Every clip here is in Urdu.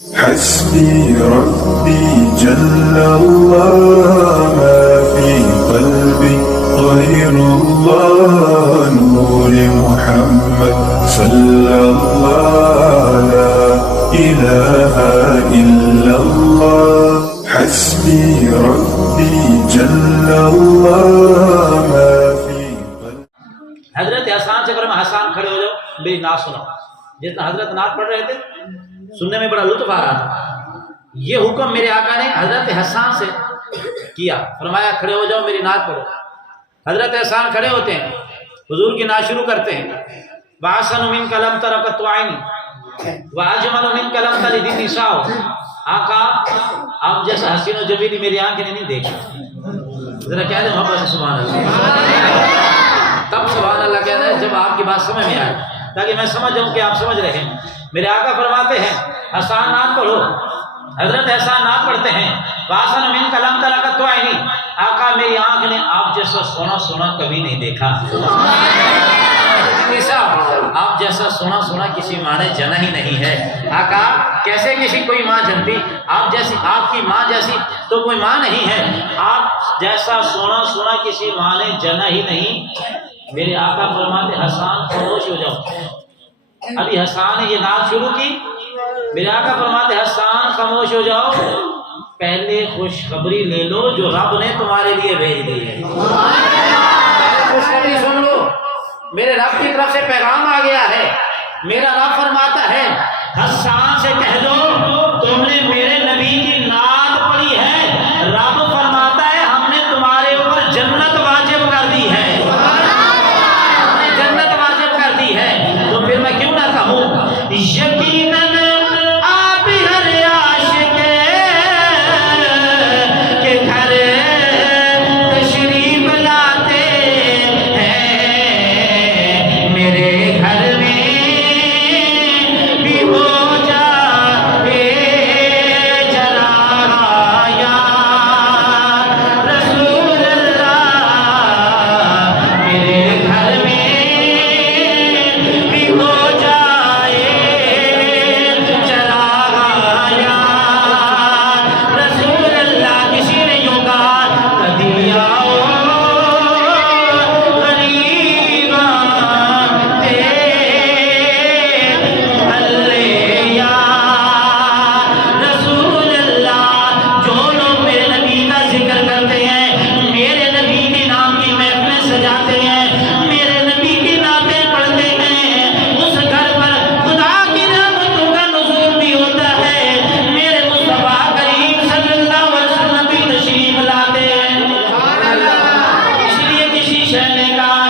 حسبي ربي جل الله ما في قلبي غير الله نور محمد صلى الله لا إله إلا الله حسبي ربي جل الله ما في قلبي. حضرت حسان سے فرمایا حسان کھڑے ہو جاؤ میری نعت سنو. جتنا حضرت نعت پڑھ رہے تھے سننے میں بڑا لطف آ رہا تھا. یہ حکم میرے آقا نے حضرت حسان سے کیا. فرمایا کھڑے ہو جاؤ میری نعت پڑھو. حضرت حسان کھڑے ہوتے ہیں, حضور کی نعت شروع کرتے ہیں. وَأَحْسَنُ مِنْكَ لَمْ تَرَ قَطُّ عَيْنِي وَأَجْمَلُ مِنْكَ لَمْ تَلِدِ النِّسَاءُ. آقا آپ جیسا حسین و جمیل میری آنکھیں نے نہیں دیکھا. ذرا کہہ دیں محبت سے سبحان اللہ. تب سبحان اللہ کہہ رہے ہیں جب آپ کی بات سمجھ میں آئے, تاکہ میں سمجھ جاؤں کہ آپ سمجھ رہے ہیں. میرے آقا فرماتے ہیں حسان نعت پڑھو. حضرت حسان نعت پڑھتے ہیں. وَأَحْسَنُ مِنْكَ لَمْ تَرَ قَطُّ عَيْنِي. آقا میری آنکھ نے آپ جیسا سونا سونا کبھی نہیں دیکھا. آپ جیسا سونا سونا کسی ماں نے جنا ہی نہیں ہے. آقا کیسے کسی کوئی ماں جنتی, آپ جیسی آپ کی ماں جیسی تو کوئی ماں نہیں ہے. آپ جیسا سونا سونا کسی ماں نے جنا ہی نہیں. میرے آقا فرماتے حسان خاموش ہو جاؤ. ابھی حسان نے یہ نعت شروع کی. میرے آقا فرماتے حسان خاموش ہو جاؤ, پہلے خوشخبری لے لو جو رب نے تمہارے لیے بھیج دی ہے. خوشخبری سن لو, میرے رب کی طرف سے پیغام آ گیا ہے. میرا رب فرماتا ہے حسان سے کہہ دو تم نے میرے نبی کی نعت پڑھی ہے, رب فرماتا ہے ہم نے تمہارے اوپر جنت واجب کر دی ہے. ہم نے جنت واجب کر دی ہے. تو پھر میں کیوں نہ کہوں یقیناً آپ ہر عاشق کے گھر تشریف لاتے ہیں. میرے گھر میں بھی ہو جائے جلا یا رسول اللہ. میرے گھر میں بھی ہو جائے چلا یا رسول اللہ. کسی نے یوں کہا کبھی آؤ غریب محلے یا رسول اللہ. جو لوگ میرے نبی کا ذکر کرتے ہیں, میرے نبی کے نام کی محفلیں سجاتے ہیں, میرے نبی کی نعتیں پڑھتے ہیں, اس گھر پر خدا کی رحمتوں کا نزول بھی ہوتا ہے. میرے مصطفیٰ کریم صلی اللہ علیہ وسلم بھی تشریف لاتے ہیں. اس لیے کسی شہر نے کہا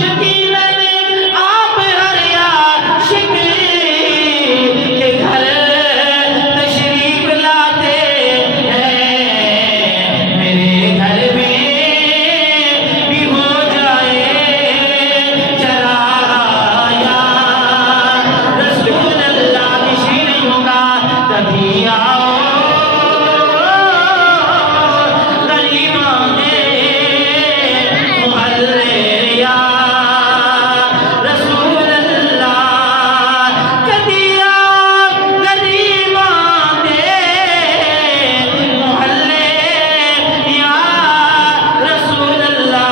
یقیناً آپ ہر عاشق کے گھر تشریف لاتے ہیں. میرے گھر میں بھی ہو جائے چلا یا رسول اللہ. کسی نے یوں کہا کبھی آؤ غریباں محلے یا رسول اللہ. کبھی آؤ غریباں محلے یا رسول اللہ.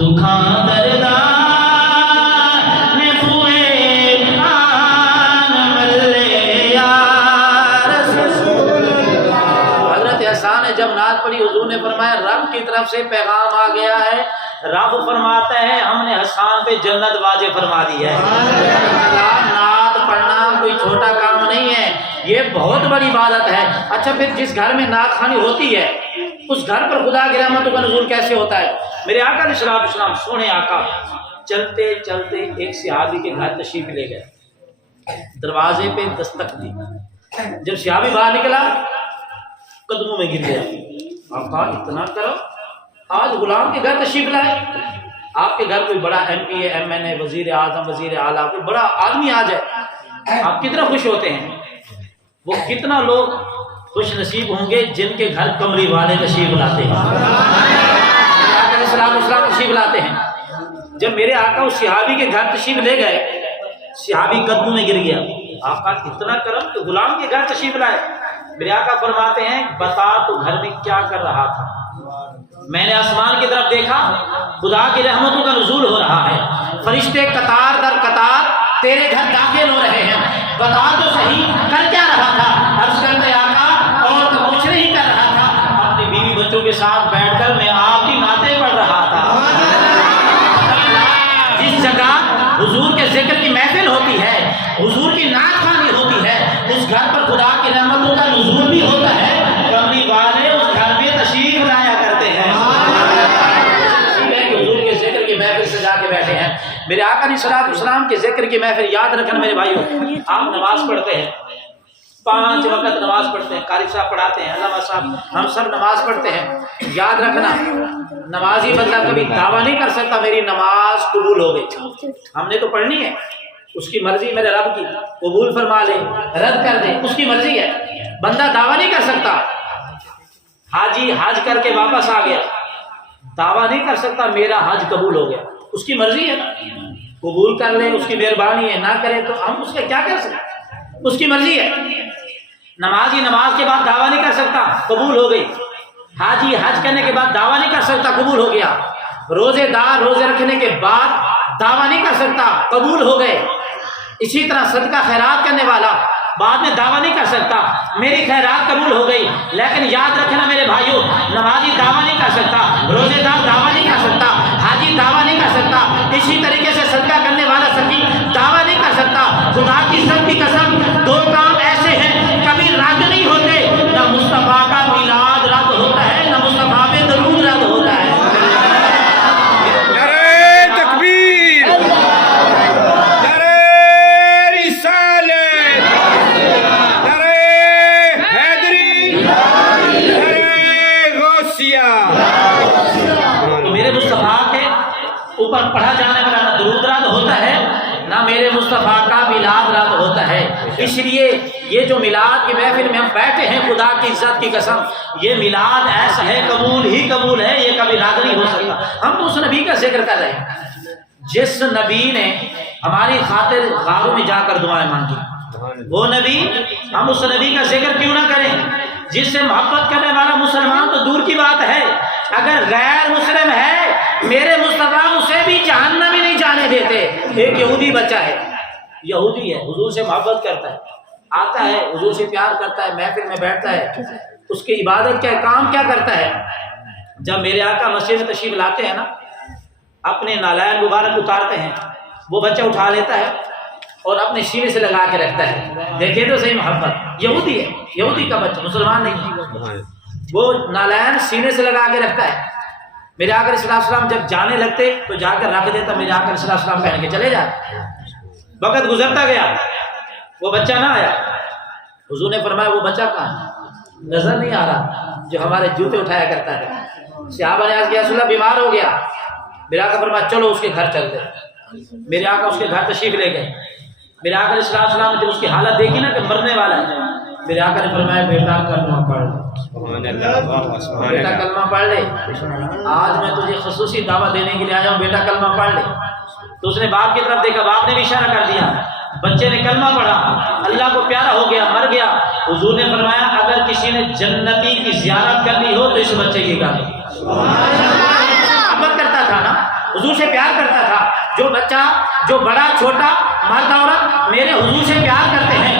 دکھاں درداں میں ہوئے آن ملے یا رسول اللہ. حضرت حسان نے جب نعت پڑھی, حضور نے فرمایا رب کی طرف سے پیغام آ گیا ہے. رب فرماتا ہے ہم نے حسان پہ جنت واجب فرما دی ہے. نعت پڑھنا کوئی چھوٹا کام نہیں ہے, یہ بہت بڑی عبادت ہے. اچھا پھر جس گھر میں نعت خوانی ہوتی ہے اس گھر پر خدا کی رحمتوں کا نزول کیسے ہوتا ہے؟ میرے آقا علیہ الصلوۃ والسلام سونے آقا چلتے چلتے ایک صحابی کے گھر تشریف لے گئے. دروازے پہ دستک دی. جب صحابی باہر نکلا قدموں میں گر گیا. آقا اتنا کرو, آج غلام کے گھر تشریف لائے. آپ کے گھر کوئی بڑا ایم پی اے, ایم این اے, وزیر اعظم, وزیر اعلیٰ, کوئی بڑا آدمی آ جائے, آپ کتنا خوش ہوتے ہیں. وہ کتنا لوگ خوش نصیب ہوں گے جن کے گھر کمری والے تشریف لاتے ہیں. السلام تشریف لاتے ہیں. جب میرے آقا اس صحابی کے گھر تشریف لے گئے, صحابی قدموں میں گر گیا. آقا اتنا کرم کہ غلام کے گھر تشریف لائے. میرے آقا فرماتے ہیں بتا تو گھر میں کیا کر رہا تھا؟ میں نے آسمان کی طرف دیکھا، خدا کی رحمتوں کا نزول ہو رہا ہے، فرشتے قطار در قطار تیرے گھر داخل ہو رہے ہیں، بتا تو صحیح کر کیا رہا تھا؟ عرض کرتے آقا اور تو کچھ نہیں کر رہا تھا، اپنی بیوی بچوں کے ساتھ بیٹھ کر میں آپ کی نعتیں پڑھ رہا تھا. جس جگہ حضور کے ذکر کی محفل ہوتی ہے، حضور کی نعت خوانی ہوتی ہے، اس گھر پر خدا کی رحمتوں کا نزول بھی ہوتا ہے. کملی والے اس گھر میں تشریف لایا کرتے ہیں، حضور کے ذکر کی محفل سے جا کے بیٹھے ہیں. میرے آقا علیہ الصلوۃ والسلام کے ذکر کی محفل یاد رکھنا میرے بھائیوں. آپ نماز پڑھتے ہیں، 5 وقت نماز پڑھتے ہیں، قاری صاحب پڑھاتے ہیں، علامہ صاحب، ہم سب نماز پڑھتے ہیں. یاد رکھنا نمازی بندہ کبھی دعویٰ نہیں کر سکتا میری نماز قبول ہو گئی. ہم نے تو پڑھنی ہے، اس کی مرضی میرے رب کی، قبول فرما لے رد کر دے اس کی مرضی ہے. بندہ دعویٰ نہیں کر سکتا. حاجی حج کر کے واپس آ گیا، دعویٰ نہیں کر سکتا میرا حج قبول ہو گیا، اس کی مرضی ہے، قبول کر لے اس کی مہربانی ہے، نہ کرے تو ہم اس کا کیا کر سکتے، اس کی مرضی ہے. نمازی نماز کے بعد دعویٰ نہیں کر سکتا قبول ہو گئی، حاجی حج کرنے کے بعد دعویٰ نہیں کر سکتا قبول ہو گیا، روزے دار روزے رکھنے کے بعد دعویٰ نہیں کر سکتا قبول ہو گئے. اسی طرح صدقہ خیرات کرنے والا بعد میں دعویٰ نہیں کر سکتا میری خیرات قبول ہو گئی. لیکن یاد رکھنا میرے بھائیوں، نمازی دعویٰ نہیں کر سکتا، روزے دار دعویٰ نہیں کر سکتا، حاجی دعویٰ نہیں کر سکتا، اسی طریقے سے صدقہ کرنے والا سکی دعویٰ نہیں کر سکتا. خدا کی سب کی قسم 2 کام ایسے ہیں کبھی رد نہیں ہوتے، نہ مصطفیٰ کا میلاد رد ہوتا ہے، نہ مصطفیٰ پہ درود رد ہوتا ہے. تو میرے مصطفیٰ کے اوپر پڑھا جانے والا نہ درود رد ہوتا ہے، نہ میرے مصطفیٰ کا میلاد رد ہوتا ہے. اس لیے یہ جو میلاد کی محفل میں ہم بیٹھے ہیں، خدا کی عزت کی قسم یہ میلاد ایسا ہے قبول ہی قبول ہے، یہ کبھی رد نہیں ہو سکتا. ہم تو اس نبی کا ذکر کر رہے ہیں جس نبی نے ہماری خاطر غاروں میں جا کر دعائیں مانگی. وہ نبی، ہم اس نبی کا ذکر کیوں نہ کریں جس سے محبت کرنے والا مسلمان تو دور کی بات ہے، اگر غیر مسلم ہے میرے مصطفیٰ اسے بھی جہنم ہی نہیں جانے دیتے. ایک یہودی بچہ ہے، یہودی ہے، حضور سے محبت کرتا ہے، آتا ہے حضور سے پیار کرتا ہے، محفل میں بیٹھتا ہے، اس کی عبادت کیا کام کیا کرتا ہے. جب میرے آقا مسجد میں تشریف لاتے ہیں نا، اپنے نالائن مبارک اتارتے ہیں، وہ بچہ اٹھا لیتا ہے اور اپنے سینے سے لگا کے رکھتا ہے. دیکھیں تو صحیح محبت، یہودی ہے، یہودی کا بچہ، مسلمان نہیں ہے، وہ نالائن سینے سے لگا کے رکھتا ہے. میرے آقا علیہ السلام جب جانے لگتے تو جا کر رکھ دیتا، میرے آقا علیہ السلام پہن کے چلے جاتے. وقت گزرتا گیا، وہ بچہ نہ آیا. حضور نے فرمایا وہ بچہ کہاں ہے؟ نظر نہیں آ رہا جو ہمارے جوتے اٹھایا کرتا ہے. صحابہ نے عرض کیا رسول اللہ بیمار ہو گیا. میرے آقا فرمایا چلو اس کے گھر چلتے. میرے آقا اس کے گھر تشریف لے گئے. میرے آقا علیہ السلام نے جب اس کی حالت دیکھی نا کہ مرنے والا ہے، میرے آقا نے فرمایا بیٹا کلمہ پڑھ لے، بیٹا کلمہ پڑھ لے، آج میں تجھے خصوصی دعوت دینے کے لیے آیا ہوں، بیٹا کلمہ پڑھ لے. تو اس نے باپ کی طرف دیکھا، باپ نے بھی اشارہ کر دیا، بچے نے کلمہ پڑھا، اللہ کو پیارا ہو گیا، مر گیا. حضور نے فرمایا اگر کسی نے جنتی کی زیارت کرنی ہو تو اس بچے کی کر. محبت کرتا تھا نا، حضور سے پیار کرتا تھا. جو بچہ، جو بڑا چھوٹا، مرد عورت میرے حضور سے پیار کرتے ہیں،